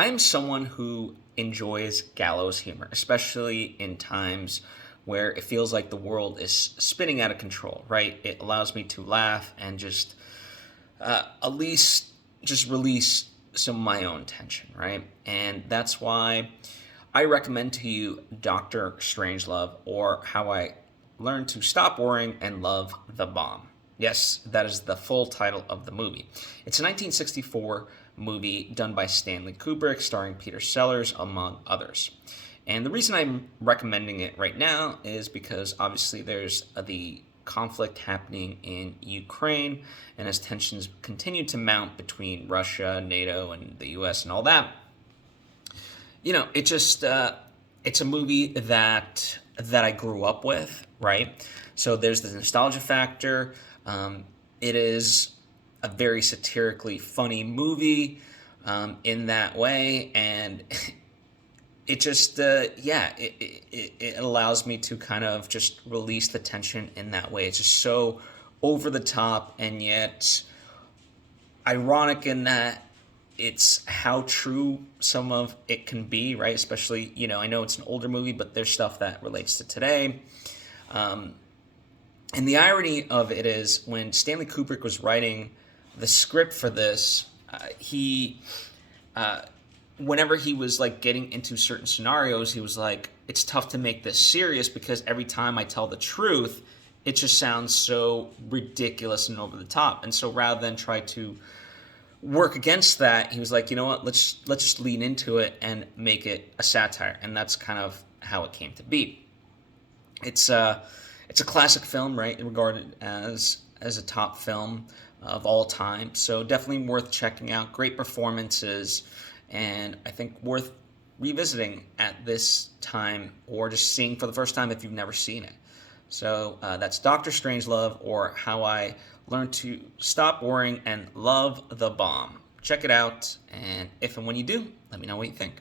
I am someone who enjoys gallows humor, especially in times where it feels like the world is spinning out of control, right? It allows me to laugh and just at least just release some of my own tension, right? And that's why I recommend to you Dr. Strangelove, or How I Learned to Stop Worrying and Love the Bomb. Yes, that is the full title of the movie. It's a 1964 movie done by Stanley Kubrick, starring Peter Sellers, among others. And the reason I'm recommending it right now is because obviously there's the conflict happening in Ukraine, and as tensions continue to mount between Russia, NATO, and the US, and all that, it just it's a movie that I grew up with, right? So there's the nostalgia factor. It is a very satirically funny movie in that way, and it just it allows me to kind of just release the tension in that way. It's just so over the top and yet ironic in that it's how true some of it can be, right? Especially, I know it's an older movie, but there's stuff that relates to today. And the irony of it is when Stanley Kubrick was writing the script for this, whenever he was like getting into certain scenarios, he was like, it's tough to make this serious because every time I tell the truth, it just sounds so ridiculous and over the top. And so rather than try to work against that, he was like, you know what, let's just lean into it and make it a satire. And that's kind of how it came to be. It's a classic film, right? Regarded as a top film of all time. So definitely worth checking out. Great performances, and I think worth revisiting at this time or just seeing for the first time if you've never seen it. So that's Dr. Strangelove, or How I Learned to Stop Worrying and Love the Bomb. Check it out, and if and when you do, let me know what you think.